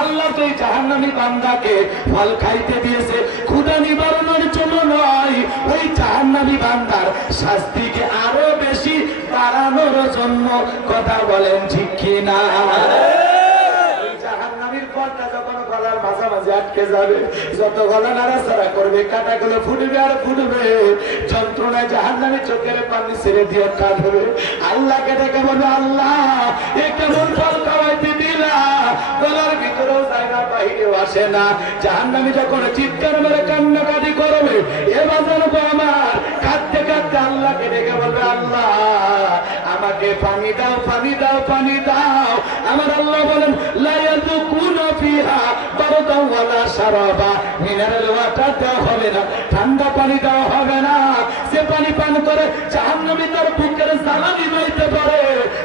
আল্লাহ তো এই জাহান্নামী বান্দাকে ফল খাইতে দিয়েছে ক্ষুধা নিবারণের জন্য নয়, ওই জাহান্নামী বান্দার শাস্তিকে আরো বেশি বাড়ানোর জন্য। কথা বলেন ঠিক কিনা? জাহান্নামীর পর্দা যখন গলার মাঝামাঝি আটকে যাবে, যত গলা নাড়াচাড়া করবে কাঁটাগুলো ফুটবে আর ফুটবে, যন্ত্রণায় জাহান্নামী চোখের পানি ছেড়ে দিয়ে কাঁদবে। আল্লাহকে ডেকে বলবে, আল্লাহ এ কেমন ফল খাওয়াইতে দিলা, গলার ভিতরেও যায় না বাহিরেও আসে না। জাহান্নামী যখন চিৎকার মেরে কান্নাকাটি করবে, এবার জানবো আমার কাঁদতে কাঁদতে আল্লাহকে ডেকে বলবে, আল্লাহ আমাকে পানি দাও, পানি দাও, পানি দাও। আমার আল্লাহ বলেন, লা ইয়াযুকুনা ফিহা বারদান ওয়ালা শারাবা, মিনারেল ওয়াটার দেওয়া হবে না, ঠান্ডা পানি দেওয়া হবে না। সে পানি পান করে জাহান্নামী তার বুকের জ্বালা নিভাইতে পারে,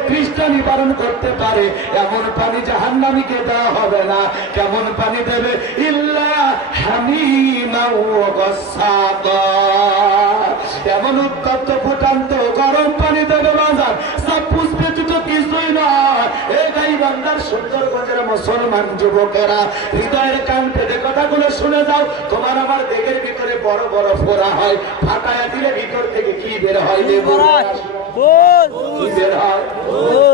তৃষ্ণা নিবারণ করতে পারে, এমন পানি জাহান্নামীকে দেওয়া হবে না। কেমন পানি দেবে? ইল্লা হামিমান ওয়া গাসসাকা, এমন উত্তপ্ত ফুটান্ত গরম পানি দেবে বাজার, সব পুষ্পে তো কিছুই নয়। এই গাইবান্ধার সুন্দরগঞ্জের মুসলমান যুবকেরা, হৃদয়ের কান পেতে কথাগুলো শুনে যাও। তোমার আমার দেহের ভিতরে বড় বড় ফোড়া হয়, ফাটায়া দিলে ভিতর থেকে কি বের হয়? বের হয়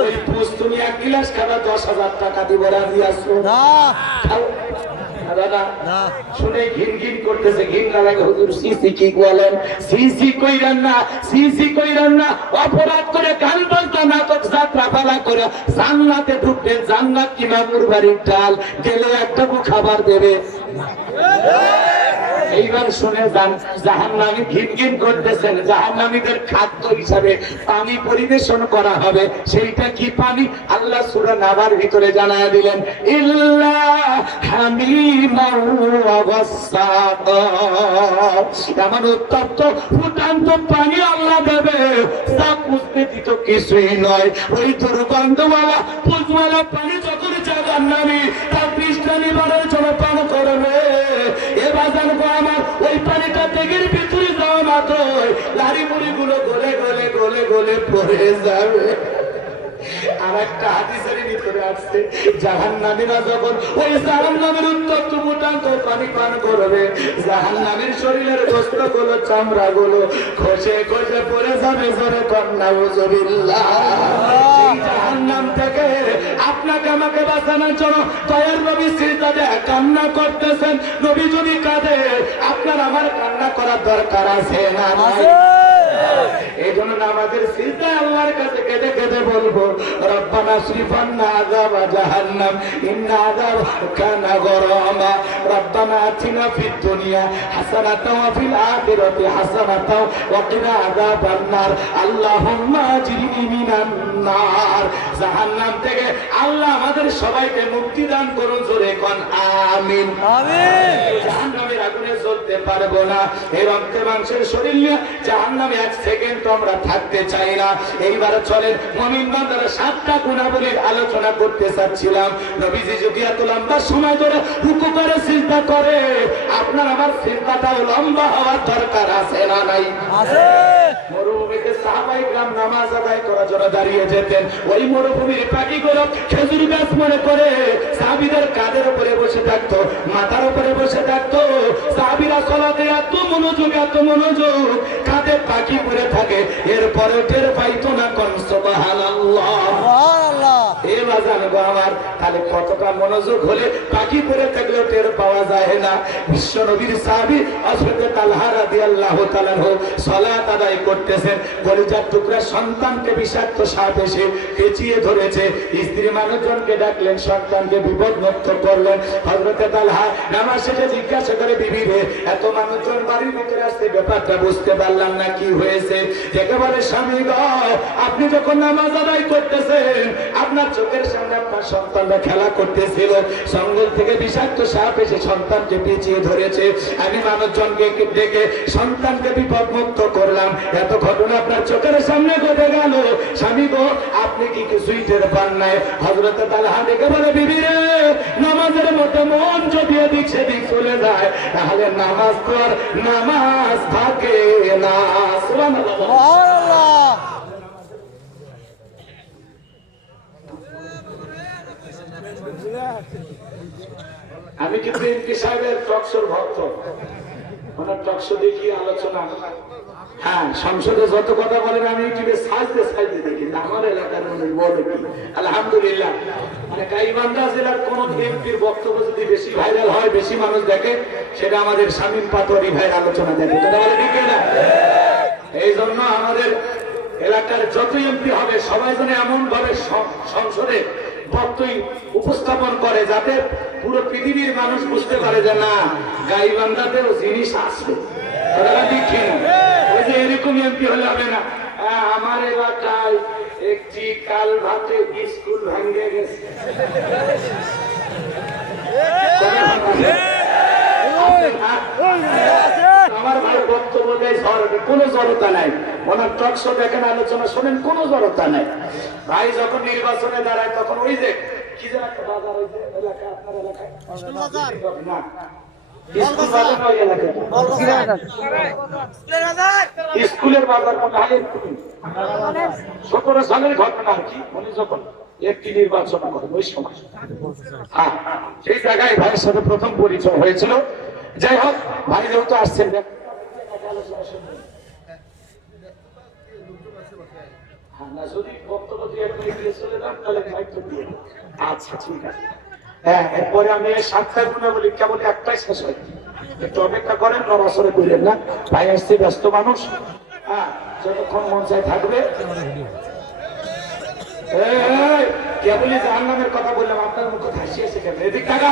ওই পুষ। তুমি এক গিলাস খাবার 10,000 টাকা দিব, রাজি আছো? শুনে ঘিন ঘিন করতেছে, ঘিন না লাগে। হুজুর সিসি কি বলেন? সিসি কইরান না, সিসি কইরান না। অপরাধ করে গান বাজনা নাটক যাত্রা পালা করে জান্নাতে ঢুকবেন। জান্নাত কি মামুর বাড়ির ডাল, গেলে একটা খাবার দেবে? এইবার শুনে যান, জাহান্নামী ঘিন ঘিন করতেছেন। জাহান্নামীদের খাদ্য হিসাবে পানি পরিবেশন করা হবে। সেইটা কি পানি? আল্লাহ সূরা নাবার ভিতরে জানায়া দিলেন, ইল্লা হামিমান ওয়া গাসসাকা, এমন উত্তপ্ত ফুটান্ত পানি আল্লাহ দেবে, তা বুঝতে দিত কিছুই নয়। ওই দুর্গন্ধওয়ালা পুজওয়ালা পানি যখন জাহান্নামী তার তৃষ্ণা নিবারণের জন্য পান করবে, এবার জানবো আমার ওই পানিটা দেহের ভিতরে যাওয়া মাত্র লাড়ি মুড়ি গুলো গলে গলে গলে গলে পড়ে যাবে। আর একটা হাদিসের ভিতরে আসছে, জাহান্নামীরা যখন ওই জাহান্নামের উত্তপ্ত ফুটান্ত পানি পান করবে, জাহান্নামীর শরীরের গোশত গুলো, চামড়া গুলো খসে খসে পড়ে যাবে। জোরে কন্যা উযুবিল্লাহ। এই জাহান্নাম থেকে আপনাকে আমাকে বাঁচানোর জন্য দয়ার নবী সিজদাতে কান্না করতেছেন। নবী যদি কাঁদে, আপনার আমার কান্না করার দরকার আছে না? এই জন্য আমাদের সিজদায় আল্লাহর কাছে কেঁদে কেঁদে বলবো, রব্বানা সরিফান্না আযাবা জাহান্নাম ইন্না আযাবাহা কানা গরামা, রব্বানা আতিনা ফিদ দুনিয়া হাসানাতাও ওয়া ফিল আখিরাতি হাসানাতাও ওয়া কিনা আযাবান নার, আল্লাহুম্মা আজরিনি মিনান নার। জাহান্নাম থেকে আল্লাহ আমাদের সবাইকে মুক্তি দান করুন। জোরে কোন আমিন। আমিন। জাহান্নামের আগুনে জ্বলতে পারবো না। এই রক্তে মাংসের শরীর নিয়ে জাহান্নামে এক সেকেন্ড আমরা থাকতে চাই না। এইবার চলেন মুমিন বান্দারা 7টা গুণাবলীর আলোচনা করতে চাচ্ছিলাম। নবীজি যদি এত লম্বা সময় ধরে রুকু করে সিজদা করে, আপনার আমার সিজদাটাও লম্বা হওয়ার দরকার আছে না নাই? আছে। মরুভূমিতে সাহাবায়ে কিরাম নামাজ আদায় করার জন্য দাঁড়িয়ে যেতেন। ওই মরুভূমির পাখিগুলো খেজুর গাছ মনে করে সাহাবীদের কাঁধের উপরে বসে থাকতো, মাথার উপরে বসে থাকতো। সাহাবীরা সালাতে এত মনোযোগ, এত মনোযোগ, কাঁধে পাখি পড়ে থাকে, এরপরে টের পাইতো না। কোন সুবহানাল্লাহ। এ বাজানগো আমার, তাহলে কতটা মনোযোগ হলে পাখি পড়ে থাকলেও টের পাওয়া যায় না। বিশ্ব নবীর সাহাবী হযরত তালহা রাদিয়াল্লাহু তাআলা আনহু সালাত আদায় করতেছেন, কলিজার টুকরা সন্তানকে বিষাক্ত সাপ এসে পেঁচিয়ে ধরেছে। স্ত্রী মানুষজনকে ডাকলেন, সন্তানকে বিপদমুক্ত করলেন। হযরত তালহা নামাজ শেষে জিজ্ঞাসা করে, বিবি রে, এত মানুষজন বাড়ির ভিতরে আসছে, ব্যাপারটা বুঝতে পারলাম না, কি হয়েছে? দেখে বলে, স্বামী গো, আপনি যখন নামাজ আদায় করতেছেন, আপনার চোখের সামনে আপনার সন্তানরা খেলা করতেছিল, জঙ্গল থেকে বিষাক্ত সাপ এসে সন্তানকে পেঁচিয়ে ধরেছে। আমি মানুষজনকে ডেকে সন্তানকে বিপদমুক্ত করলাম। এত ঘটনা আপনার চোখের সামনে ঘটে গেল, স্বামী গো, আপনি কি কিছুই টের পান নাই? হযরত তালহা ডেকে বলে, বিবি রে, নামাজের মধ্যে মন যদি এদিক সেদিক চলে যায়, তাহলে নামাজ তো আর নামাজ থাকে না। সুবহানাল্লাহ। আমি কিন্তু এমপি সাহেবের টকশোর ভক্ত, ওনার টকশো দেখি আলোচনা, হ্যাঁ সংসদে যত কথা বলেন আমি ইউটিউবে সাজতে দেখি, আমার এলাকার মানুষ বলে কি আলহামদুলিল্লাহ। মানে গাইবান্ধা জেলার কোন এমপির বক্তব্য যদি বেশি ভাইরাল হয়, বেশি মানুষ দেখে, সেটা আমাদের শামীম পাটোয়ারি ভাইয়ের আলোচনা দেখে, ঠিক না? এই জন্য আমাদের এলাকার যত এমপি হবে সবাই যেন এমন ভাবে সংসদে বক্তব্য উপস্থাপন করে যাতে পুরো পৃথিবীর মানুষ বুঝতে পারে যে না, গাইবান্ধাতেও জিনিস আসবে। ওই যে এরকম এমপি হলে হবে না, আমার এলাকায় একটি কাল ভাতে স্কুল ভেঙে গেছে, আমার ভাই বক্তব্য দেয় কোনো জড়তা নাই, ওনার টক শো দেখেন, আলোচনা শোনেন, কোনো জড়তা নাই। ভাই যখন নির্বাচনে দাঁড়ায় তখন ওই যে কি যেন একটা বাজার, ওই যে এলাকা আপনার এলাকায় না স্কুলের বাজার মনে হয় 17 সালের ঘটনা আর কি, উনি যখন একটি নির্বাচন করেন ওই সময়, হ্যাঁ সেই জায়গায় ভাইয়ের সাথে প্রথম পরিচয় হয়েছিল। যাই হোক, ভাই যেহেতু আসছেন, যদি বক্তব্য দিয়ে চলে যান তাহলে দায়িত্ব দিয়ে, আচ্ছা ঠিক আছে। হ্যাঁ, এরপরে আমি 7টায় গুণে বলি, কেবল একটাই শেষ হয়, একটু অপেক্ষা করেন, নড়াচড়ে করলেন না, ভাই আসছে ব্যস্ত মানুষ, হ্যাঁ যতক্ষণ মন চায় থাকবে। কেবলই জাহান্নামের কথা বললাম, আপনার মুখ হাসিয়েছে কেন? এদিক টাকা